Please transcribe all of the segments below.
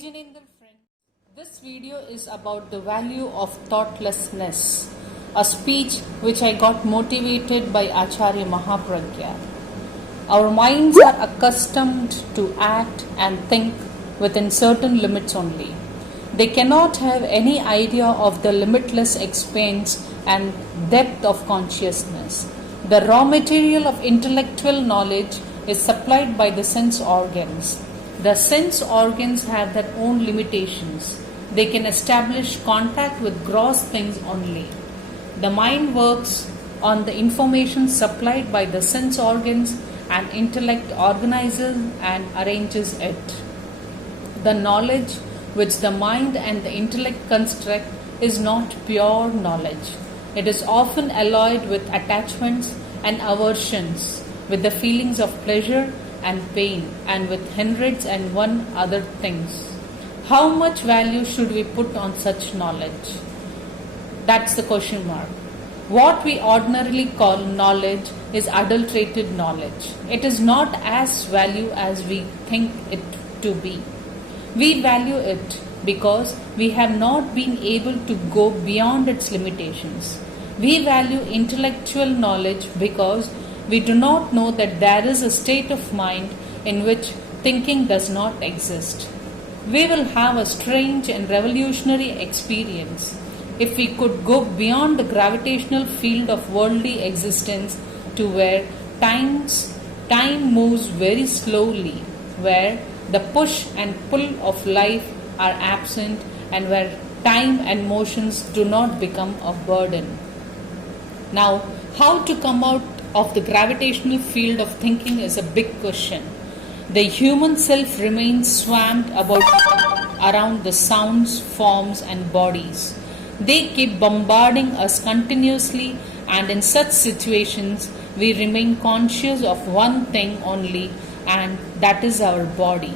Jinendra friends, this video is about the value of thoughtlessness, a speech which I got motivated by Acharya Mahapragya. Our minds are accustomed to act and think within certain limits only. They cannot have any idea of the limitless expanse and depth of consciousness. The raw material of intellectual knowledge is supplied by the sense organs. The sense organs have their own limitations. They can establish contact with gross things only. The mind works on the information supplied by the sense organs, and intellect organizes and arranges it. The knowledge which the mind and the intellect construct is not pure knowledge. It is often alloyed with attachments and aversions, with the feelings of pleasure and pain, and with hundreds and one other things. How much value should we put on such knowledge? That's the question mark. What we ordinarily call knowledge is adulterated knowledge. It is not as value as we think it to be. We value it because we have not been able to go beyond its limitations. We value intellectual knowledge because we do not know that there is a state of mind in which thinking does not exist. We will have a strange and revolutionary experience if we could go beyond the gravitational field of worldly existence to where time moves very slowly, where the push and pull of life are absent, and where time and motions do not become a burden. Now, how to come out of the gravitational field of thinking is a big question. The human self remains swamped around the sounds, forms, and bodies. They keep bombarding us continuously, and in such situations, we remain conscious of one thing only, and that is our body.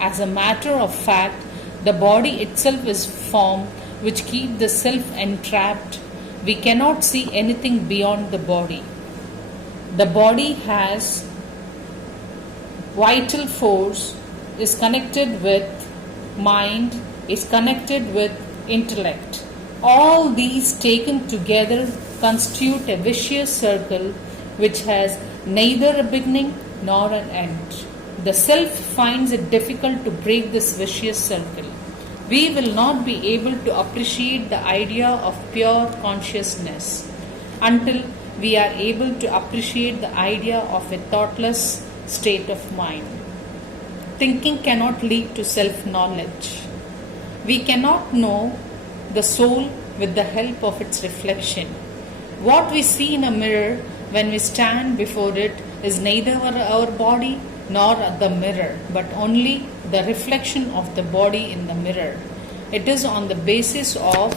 As a matter of fact, the body itself is form which keep the self entrapped. We cannot see anything beyond the body. The body has vital force, is connected with mind, is connected with intellect. All these taken together constitute a vicious circle which has neither a beginning nor an end. The self finds it difficult to break this vicious circle. We will not be able to appreciate the idea of pure consciousness until we are able to appreciate the idea of a thoughtless state of mind. Thinking cannot lead to self-knowledge. We cannot know the soul with the help of its reflection. What we see in a mirror when we stand before it is neither our body nor the mirror, but only the reflection of the body in the mirror. It is on the basis of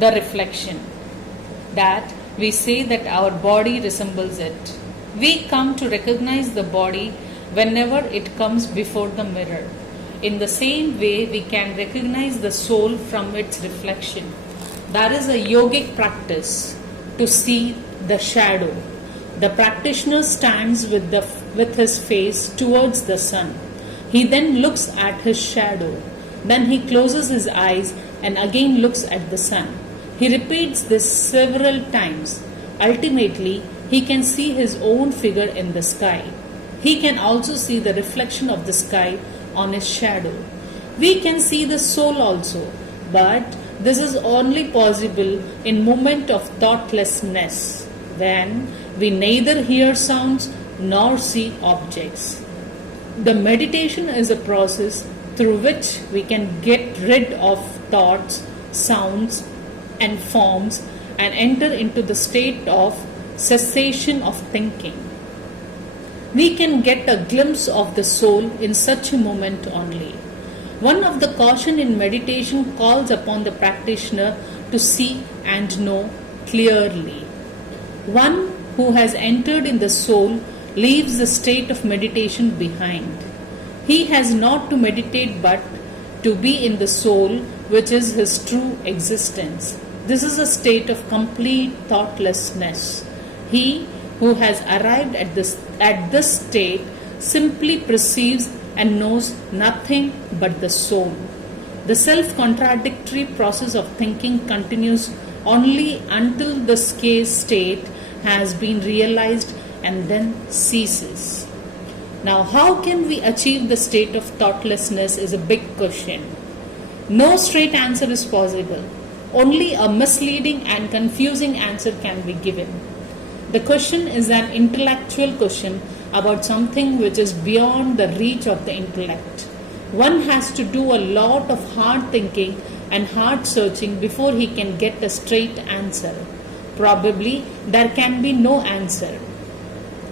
the reflection that we say that our body resembles it. We come to recognize the body whenever it comes before the mirror. In the same way, we can recognize the soul from its reflection. That is a yogic practice to see the shadow. The practitioner stands with his face towards the sun. He then looks at his shadow. Then he closes his eyes and again looks at the sun. He repeats this several times. Ultimately, he can see his own figure in the sky. He can also see the reflection of the sky on his shadow. We can see the soul also, but this is only possible in moment of thoughtlessness, when we neither hear sounds nor see objects. The meditation is a process through which we can get rid of thoughts, sounds, and forms and enter into the state of cessation of thinking. We can get a glimpse of the soul in such a moment only. One of the caution in meditation calls upon the practitioner to see and know clearly. One who has entered in the soul leaves the state of meditation behind. He has not to meditate but to be in the soul, which is his true existence. This is a state of complete thoughtlessness. He who has arrived at this state simply perceives and knows nothing but the soul. The self-contradictory process of thinking continues only until the state has been realized and then ceases. Now, how can we achieve the state of thoughtlessness is a big question. No straight answer is possible. Only a misleading and confusing answer can be given. The question is an intellectual question about something which is beyond the reach of the intellect. One has to do a lot of hard thinking and hard searching before he can get a straight answer. Probably there can be no answer.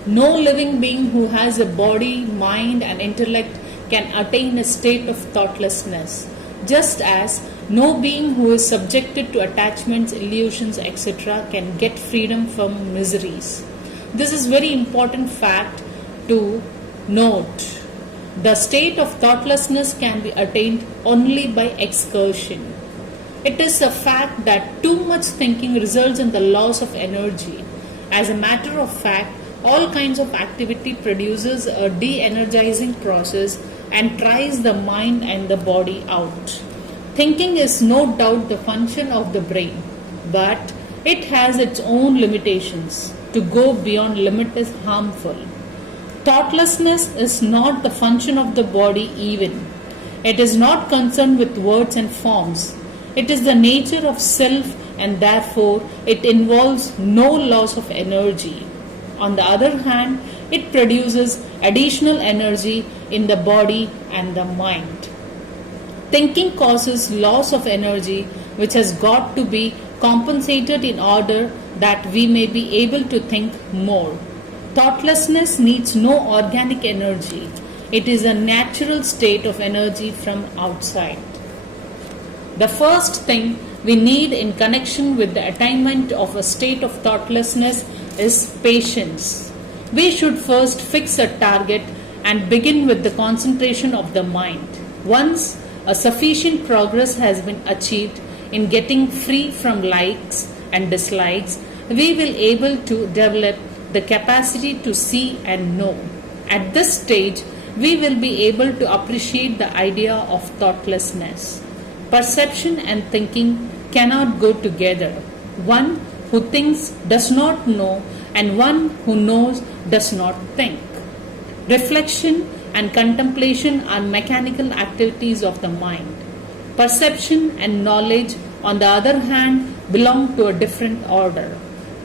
No living being who has a body, mind, and intellect can attain a state of thoughtlessness, just as no being who is subjected to attachments, illusions, etc. can get freedom from miseries. This is very important fact to note. The state of thoughtlessness can be attained only by excursion. It is a fact that too much thinking results in the loss of energy. As a matter of fact, all kinds of activity produces a de-energizing process and tries the mind and the body out. Thinking is no doubt the function of the brain, but it has its own limitations. To go beyond limit is harmful. Thoughtlessness is not the function of the body even. It is not concerned with words and forms. It is the nature of self and therefore it involves no loss of energy. On the other hand, it produces additional energy in the body and the mind. Thinking causes loss of energy which has got to be compensated in order that we may be able to think more. Thoughtlessness needs no organic energy. It is a natural state of energy from outside. The first thing we need in connection with the attainment of a state of thoughtlessness is patience. We should first fix a target and begin with the concentration of the mind. Once a sufficient progress has been achieved in getting free from likes and dislikes, we will be able to develop the capacity to see and know. At this stage, we will be able to appreciate the idea of thoughtlessness. Perception and thinking cannot go together. One who thinks does not know, and one who knows does not think. Reflection and contemplation are mechanical activities of the mind. Perception and knowledge, on the other hand, belong to a different order.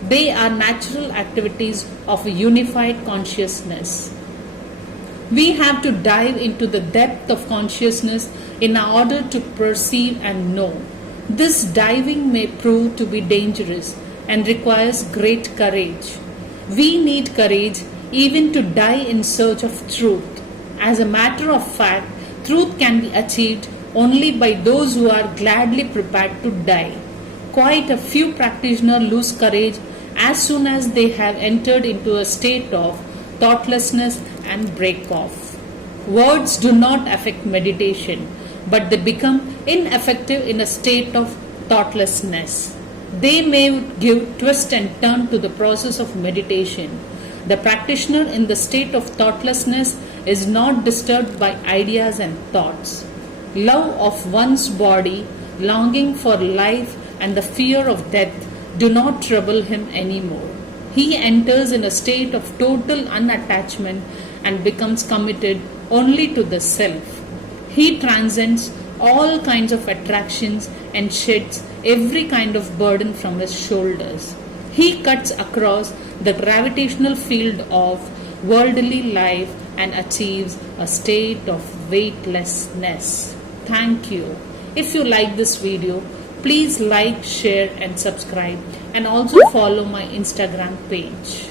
They are natural activities of a unified consciousness. We have to dive into the depth of consciousness in order to perceive and know. This diving may prove to be dangerous and requires great courage. We need courage even to die in search of truth. As a matter of fact, truth can be achieved only by those who are gladly prepared to die. Quite a few practitioners lose courage as soon as they have entered into a state of thoughtlessness and break off. Words do not affect meditation, but they become ineffective in a state of thoughtlessness. They may give twist and turn to the process of meditation. The practitioner in the state of thoughtlessness is not disturbed by ideas and thoughts. Love of one's body, longing for life, and the fear of death do not trouble him anymore. He enters in a state of total unattachment and becomes committed only to the self. He transcends all kinds of attractions and sheds every kind of burden from his shoulders. He cuts across the gravitational field of worldly life and achieves a state of weightlessness. Thank you. If you like this video, please like, share and subscribe, and also follow my Instagram page.